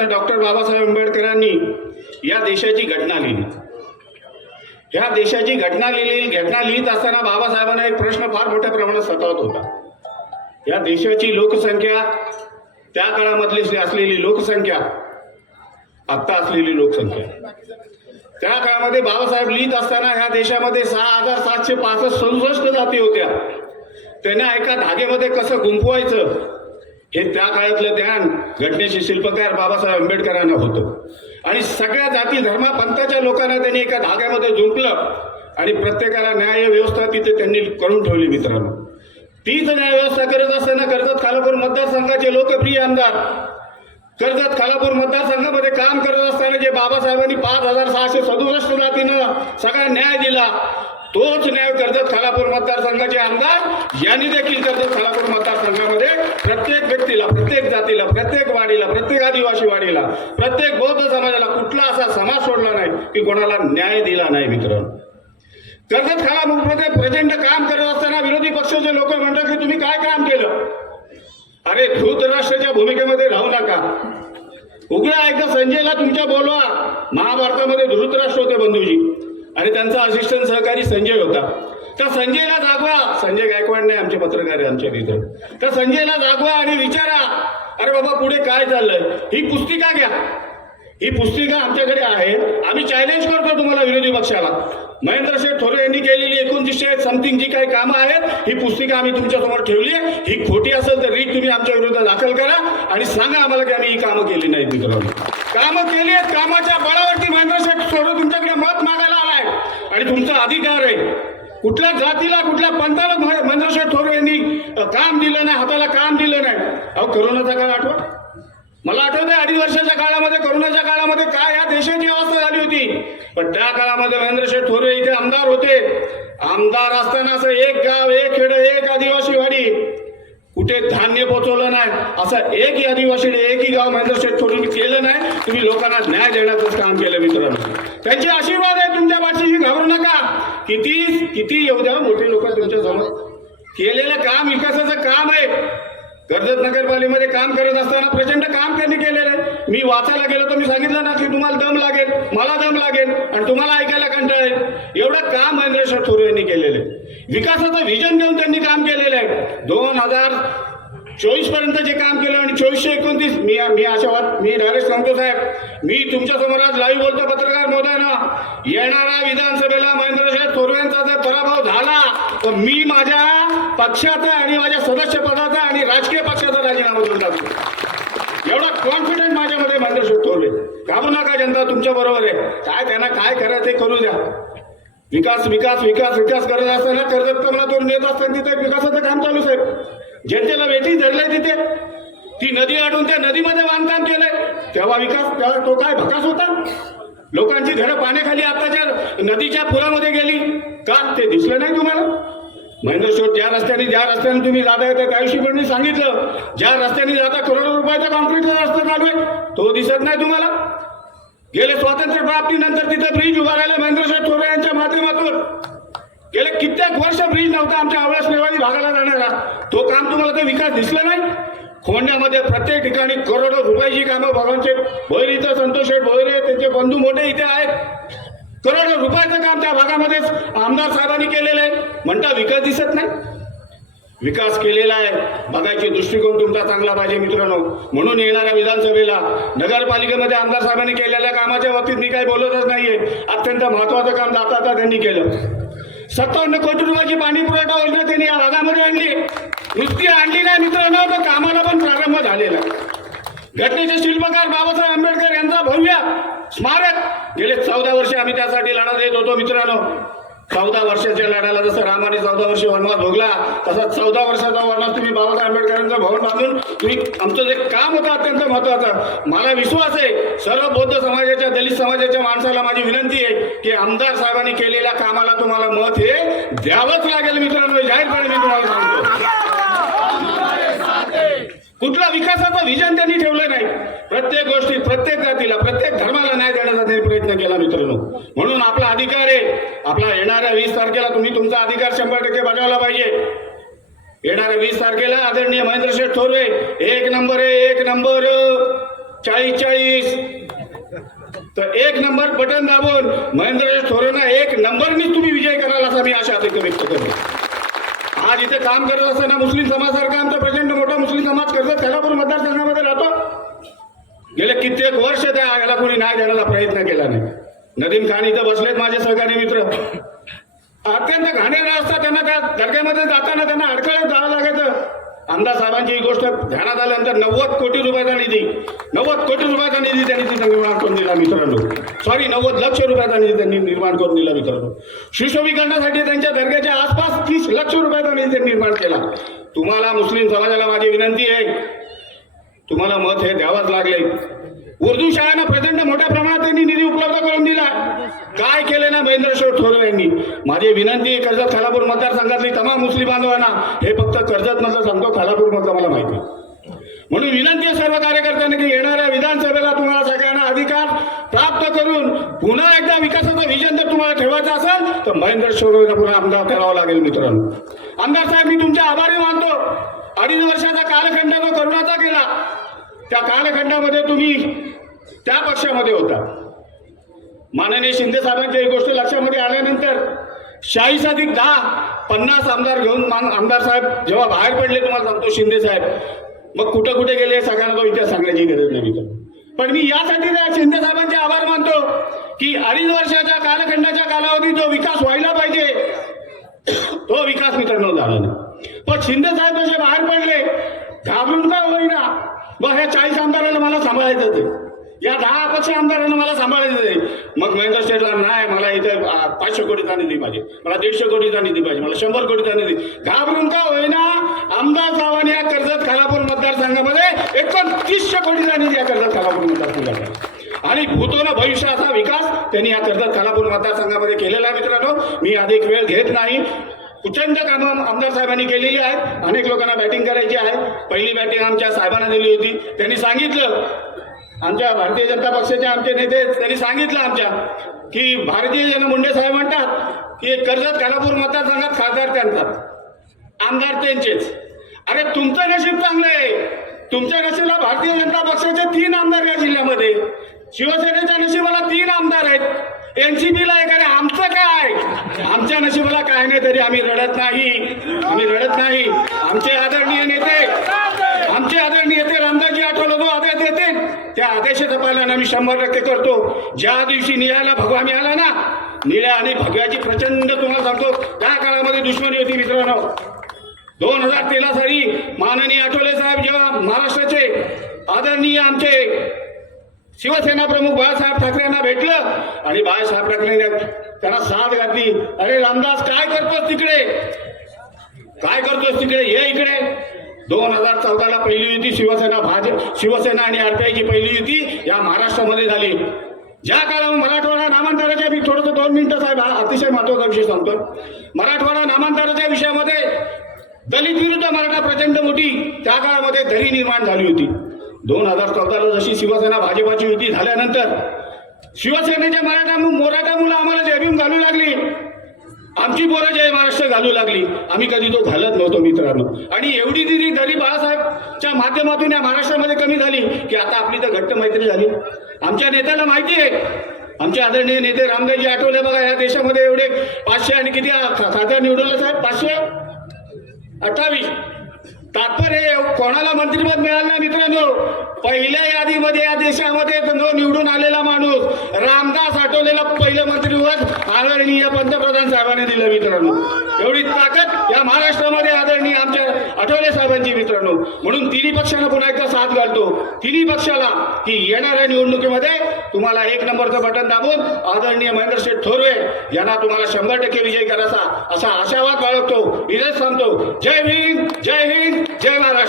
Bharat Ratna doctor Babasaheb आंबेडकरांनी या देशाची घटना लिहिली. ह्या देशाची घटना लिहिली घटना लिहित असताना बाबासाहेबांना एक प्रश्न फार मोठ्या प्रमाणात सतावत होता. या देशाची लोकसंख्या त्या काळामधली असलेली लोकसंख्या आत्ता असलेली लोकसंख्या. त्या काळामध्ये बाबासाहेब लिहित असताना ह्या देशामध्ये सहा हजार सातशे पासष्ट सदुसष्ट जाती होत्या. त्यांना एका धागेमध्ये कसं गुंफवायचं हे त्या काळातलं ज्ञान घटनेचे शिल्पकार बाबासाहेब आंबेडकरांना होतं. आणि सगळ्या जाती धर्मापंथाच्या लोकांना त्यांनी एका धाग्यामध्ये जुंपलं आणि प्रत्येकाला न्याय व्यवस्था तिथे त्यांनी करून ठेवली मित्रांनो. तीच न्याय व्यवस्था करत असताना कर्जत खालापूर मतदारसंघाचे लोकप्रिय आमदार कर्जत खालापूर मतदारसंघामध्ये काम करत असताना जे बाबासाहेबांनी पाच हजार सहाशे सदुसष्ट जातीनं सगळा न्याय दिला तोच न्याय कर्जत खालापूर मतदारसंघाचे आमदार. यांनी देखील कर्जत खालापूर मतदारसंघामध्ये. प्रत्येक व्यक्तीला प्रत्येक जातीला प्रत्येक वाडीला प्रत्येक आदिवासी वाडीला प्रत्येक बौद्ध समाजाला कुठला असा समाज सोडला नाही की कोणाला न्याय दिला नाही मित्रांनो. कर्जत खालापूरमध्ये प्रचंड काम करत असताना विरोधी पक्षाचे लोक म्हणतात की तुम्ही काय काम केलं? अरे धृतराष्ट्राच्या भूमिकेमध्ये राहू नका. उघडा एकदा संजयला तुमच्या बोलवा. महाभारतामध्ये धृतराष्ट्र होते बंधूजी. आणि त्यांचा असिस्टंट सहकारी संजय होता. त्या संजयला जागवा. संजय गायकवाड नाही आमचे पत्रकार आहे आमच्या तिथं. त्या संजयला जागवा आणि विचारा अरे बाबा पुढे काय चाललंय? ही पुस्तिका घ्या. ही पुस्तिका आमच्याकडे आहे. आम्ही चॅलेंज करतो तुम्हाला विरोधी पक्षाला. महेंद्र शेठ थोरे यांनी केलेली एकोणतीसशे समथिंग जी काही कामं आहेत ही पुस्तिका आम्ही तुमच्यासमोर ठेवली आहे. ही खोटी असेल तर रीट तुम्ही आमच्या विरोधात दाखल करा आणि सांगा आम्हाला की आम्ही ही कामं केली नाहीत मित्रांनो. कामं केली आहेत कामाच्या बळावरती महेंद्र शेठ थोरे तुमच्याकडे मत मागा आहे. आणि तुमचा अधिकार आहे. कुठल्या जातीला कुठल्या पंथाला महे- महेंद्र थोरे यांनी काम दिलं नाही हाताला काम दिलं नाही. अहो करोनाचा काळ आठवत मला आठवतंय अडीच वर्षाच्या काळामध्ये करोनाच्या काळामध्ये काय या देशाची अवस्था झाली होती. पण त्या काळामध्ये महेंद्रशेठ थोरे इथे आमदार होते. आमदार असताना असं एक गाव एक खेड एक आदिवासी वाडी. कुठे धान्य पोचवलं नाही असं एकही आदिवासीने एकही गाव महेंद्र शेठ केलं नाही तुम्ही लोकांना न्याय देण्याचं काम केलं मित्रांनो. त्यांचे आशीर्वाद आहे तुमच्या पाठीशी घाबरू नका. किती किती येऊ द्या मोठे लोक तुमच्यासमोर. केलेलं काम विकासाचं काम आहे. कर्जत नगरपालिकेमध्ये काम करत असताना प्रचंड काम त्यांनी केलेलं आहे. मी वाचायला गेलो तर मी सांगितलं ना की तुम्हाला दम लागेल मला दम लागेल आणि तुम्हाला ऐकायला कंटाळ एवढं काम महेंद्रेश्वर शेठ थोरे यांनी केलेलं आहे. विकासाचं व्हिजन घेऊन त्यांनी काम केलं दोन हजार चोवीसपर्यंत जे काम केलं आणि चोवीसशे एकोणतीस मी मी आशावाद मी डायरेक्ट सांगतो साहेब मी तुमच्यासमोर आज लाईव्ह बोलतो पत्रकार महोदयानं. येणाऱ्या विधानसभेला महेंद्रसाहेब थोरव्यांचा जर पराभव झाला तर मी माझ्या पक्षाचा आणि माझ्या सदस्य पदाचा आणि राजकीय पक्षाचा राजीनामा देऊन टाकतो. एवढा कॉन्फिडंट माझ्यामध्ये महेंद्र थोरवे घाबरू नका जनता तुमच्या बरोबर आहे. काय त्यांना काय करायचं ते करू द्या. विकास विकास विकास विकास करत असताना कर्जत कमलातून नेत असताना तिथे विकासाचं काम चालू साहेब जनतेला वेठी धरलंय तिथे. ती नदी अडून त्या नदीमध्ये बांधकाम केलंय. तेव्हा विकास त्याला तो काय भकास होता? लोकांची घरं पाण्याखाली आताच्या नदीच्या पुरामध्ये गेली. का? ते दिसलं नाही तुम्हाला? महेंद्रेश्वर ज्या रस्त्याने ज्या रस्त्याने तुम्ही जाता येतं त्या दिवशी पण मी सांगितलं. ज्या रस्त्याने जाता करोडो रुपयाचा कॉन्क्रीटचा रस्ता चालू आहे. तो दिसत नाही तुम्हाला? गेले स्वातंत्र्य प्राप्तीनंतर तिथे ब्रिज उभा राहिला थोरे यांच्या माध्यमातून. गेले कित्येक वर्ष ब्रिज नव्हता आमच्या आवळ्यास नेवाडी भागाला जाणारा. तो काम तुम्हाला ते विकास दिसला नाही. खोंड्यामध्ये प्रत्येक ठिकाणी करोडो रुपयाची कामं भगवानचे भोईर इथं संतोष शेठ भोईरे त्यांचे बंधू मोठे इथे आहेत. करोडो रुपयाचं काम त्या भागामध्ये आमदार साहेबांनी केलेलं आहे. म्हणता विकास दिसत नाही. विकास केलेला आहे. बघायची दृष्टिकोन तुमचा चांगला पाहिजे मित्रांनो. म्हणून येणाऱ्या विधानसभेला नगरपालिकेमध्ये आमदार साहेबांनी केलेल्या कामाच्या बाबतीत मी काही बोलतच नाहीये. अत्यंत महत्वाचं काम जाता त्यांनी केलं. सत्तावन्न कोटी रुपयाची पाणी पुरवठा योजना त्यांनी या भागामध्ये आणली. नुसती आणली नाही मित्रांनो तर कामाला पण प्रारंभ झालेला घटनेचे शिल्पकार बाबासाहेब आंबेडकर यांचा भव्य स्मारक. गेले चौदा वर्षे आम्ही त्यासाठी लढा देत होतो मित्रांनो. चौदा वर्षाच्या लढ्याला जसं रामाने चौदा वर्षी वनवास भोगला तसा चौदा वर्षाचा वनवास तुम्ही बाबासाहेब आंबेडकरांचं भवन बांधून तुम्ही आमचं जे काम होतं अत्यंत महत्वाचं मला विश्वास आहे सर्व बौद्ध समाजाच्या दलित समाजाच्या माणसाला माझी विनंती आहे की आमदार साहेबांनी केलेल्या कामाला तुम्हाला मत हे द्यावंच लागेल मित्रांनो जाहीरपणे मी तुम्हाला सांगतो. कुठला विकासाचं विजन त्यांनी ठेवलं नाही. प्रत्येक गोष्टी प्रत्येक जातीला प्रत्येक धर्माला न्याय देण्याचा त्यांनी प्रयत्न केला मित्रांनो. म्हणून आपण अधिकार आहे आपला येणाऱ्या वीस तारखेला तुम्ही तुमचा अधिकार शंभर टक्के बजावला पाहिजे. येणाऱ्या वीस तारखेला आदरणीय महेंद्र शेठ थोरवे एक नंबर आहे एक नंबर चाळीस चाळीस. तर एक नंबर बटन दाबून महेंद्र थोरांना एक नंबरनीच तुम्ही विजय कराल असा मी आशा अतिक व्यक्त करतो. आज इथे काम करत असताना मुस्लिम समाजासारखा आमचा प्रचंड मोठा मुस्लिम समाज कर्जत खालापूर मतदारसंघामध्ये राहतो. गेले कित्येक वर्ष त्या याला कोणी न्याय देण्याचा प्रयत्न केला नाही. नदीम खान इथं बसलेत माझे सहकारी मित्र. अत्यंत घाणेरडा असता त्यांना त्या दर्ग्यामध्ये जाताना त्यांना अडकळत जावं लागायचं. आमदार साहेबांची ही गोष्ट ध्यानात आल्यानंतर नव्वद कोटी रुपयाचा निधी नव्वद कोटी रुपयाचा निधी त्यांनी तिथं निर्माण करून दिला मित्रांनो. सॉरी नव्वद लक्ष रुपयाचा निधी त्यांनी निर्माण करून दिला मित्रांनो. सुशोभीकरणासाठी त्यांच्या दर्ग्याच्या आसपास तीस लक्ष रुपयाचा निधी त्यांनी निर्माण केला. तुम्हाला मुस्लिम समाजाला माझी विनंती आहे. तुम्हाला मत हे द्यावंच लागले. उर्दू शाळांना प्रचंड मोठ्या प्रमाणात त्यांनी निधी उपलब्ध करून दिला. काय केले ना महेंद्रशेठ थोरवे यांनी? माझी विनंती आहे कर्जत खालापूर मतदारसंघातली तमाम मुस्लिम बांधवांना हे फक्त कर्जत मधलं सांगतो खालापूर मधलं मला माहिती आहे. म्हणून विनंती आहे सर्व कार्यकर्त्यांनी की येणाऱ्या विधानसभेला तुम्हाला सगळ्यांना अधिकार प्राप्त करून पुन्हा एकदा विकासाचं विजन जर तुम्हाला ठेवायचं असेल तर महेंद्र शोरेला पुन्हा आमदार करावा लागेल मित्रांनो. आमदार साहेब मी तुमच्या आभारी मानतो. अडीच वर्षाचा कालखंड जो करुणाचा गेला त्या कालखंडामध्ये तुम्ही त्या पक्षामध्ये होता. माननीय शिंदे साहेबांची ही गोष्ट लक्षामध्ये आल्यानंतर चाळीस अधिक दहा पन्नास आमदार घेऊन मान आमदार साहेब जेव्हा बाहेर पडले तुम्हाला सांगतो शिंदे साहेब. मग कुठं कुठे गेले हे सगळ्यांना तो इतिहास सांगण्याची गरज नाही मित्र पण मी यासाठी त्या शिंदे साहेबांचे आभार मानतो की अडीच वर्षाच्या कालखंडाच्या कालावधीत जो विकास व्हायला पाहिजे तो विकास मित्रांनो झाला नाही. पण शिंदे साहेब जसे बाहेर पडले घाबरून काय होईना? मग ह्या चाळीस आमदारांना मला सांभाळायचं ते या दहा अपक्ष आमदारांना मला सांभाळायचं मग महेंद्र स्टेटला नाही मला इथं पाचशे कोटीचा निधी पाहिजे. मला दीडशे कोटीचा निधी पाहिजे. मला शंभर कोटीचा निधी. घाबरून का होईना आमदार साहेबांनी या कर्जत खालापूर मतदारसंघामध्ये एकोणतीसशे कोटीचा निधी या कर्जत खालापूर मतदारसंघात आणि भूतोन भविष्याचा विकास त्यांनी या कर्जत खालापूर मतदारसंघामध्ये केलेला आहे मित्रांनो. मी अधिक वेळ घेत नाही. प्रचंड कामं आमदार साहेबांनी केलेली आहेत. अनेक लोकांना बॅटिंग करायची आहे. पहिली बॅटिंग आमच्या साहेबांना दिली होती. त्यांनी सांगितलं आमच्या भारतीय जनता पक्षाचे आमचे नेते त्यांनी सांगितलं आमच्या की भारतीय जन मुंडे साहेब म्हणतात की कर्जत खालापूर मतदारसंघात खासदार त्यांचा. आमदार त्यांचेच. अरे तुमचं नशीब चांगलं आहे. तुमच्या नशिबाला भारतीय जनता पक्षाचे तीन आमदार या जिल्ह्यामध्ये. शिवसेनेच्या नशिबाला तीन आमदार आहेत. एनसीपीला एक आहे आमचं काय? आमच्या नशिबाला काय नाही तरी आम्ही रडत नाही. आम्ही रडत नाही. आमचे आदर नेते आमचे आदरणीय नेते रामदासजी आठवले जो आदेश देते त्या मी शंभर टक्के करतो. ज्या दिवशी निळ्याला भगवा मिळाला ना निळ्या आणि भगव्याची प्रचंड तुम्हाला सांगतो त्या काळामध्ये दुश्मनी होती मित्रांनो. दोन हजार तेरा साली माननीय आठवले साहेब जेव्हा महाराष्ट्राचे आदरणीय आमचे शिवसेना प्रमुख बाळासाहेब ठाकरेंना भेटलं आणि बाळासाहेब ठाकरे त्यांना साथ घातली. अरे रामदास काय करतोस तिकडे? काय करतोस तिकडे? ये इकडे. दोन हजार चौदाला पहिली युती शिवसेना भाजप शिवसेना आणि आरपीआयची पहिली युती या महाराष्ट्रामध्ये झाली. ज्या काळात मराठवाडा नामांतराच्या मी थोडंसं दोन मिनिटं साहेब हा अतिशय महत्त्वाचा विषय सांगतो मराठवाडा नामांतराच्या विषयामध्ये दलित विरुद्ध मराठा प्रचंड मोठी त्या काळामध्ये धरी निर्माण झाली होती. दोन हजार चौदाला जशी शिवसेना भाजपाची युती झाल्यानंतर शिवसेनेच्या मराठा मराठा मुलं आम्हाला जयभीम घालू लागली. आमची पोरं घालू लागली. आम्ही कधी तो घालत नव्हतो मित्रांनो. आणि एवढी दिली झाली बाळासाहेबच्या माध्यमातून या महाराष्ट्रामध्ये कमी झाली की आता आपली तर घट्ट मैत्री झाली. आमच्या नेत्याला माहिती आहे. आमचे आदरणीय नेते रामदासजी आठवले बघा या देशामध्ये एवढे पाचशे आणि किती खासदार निवडले साहेब? पाचशे? अठ्ठावीस. तात्पर्य कोणाला मंत्रिपद मिळालं नाही मित्रांनो? पहिल्या यादीमध्ये या देशामध्ये जो निवडून आलेला माणूस रामदास आठवलेला पहिलं मंत्रिपद आदरणीय पंतप्रधान साहेबांनी दिलं मित्रांनो. एवढी ताकद या महाराष्ट्रामध्ये आदरणीय आमच्या आठवले साहेबांची मित्रांनो. म्हणून तिन्ही पक्षांना पुन्हा एकदा साथ घालतो. तिन्ही पक्षाला की येणाऱ्या निवडणुकीमध्ये तुम्हाला एक नंबरचं बटन दाबून आदरणीय महेंद्रशेठ थोरवे यांना तुम्हाला शंभर टक्के विजय करायचा असा आशावाद बाळगतो. इथेच सांगतो. जय हिंद जय हिंद जय महाराष्ट्र.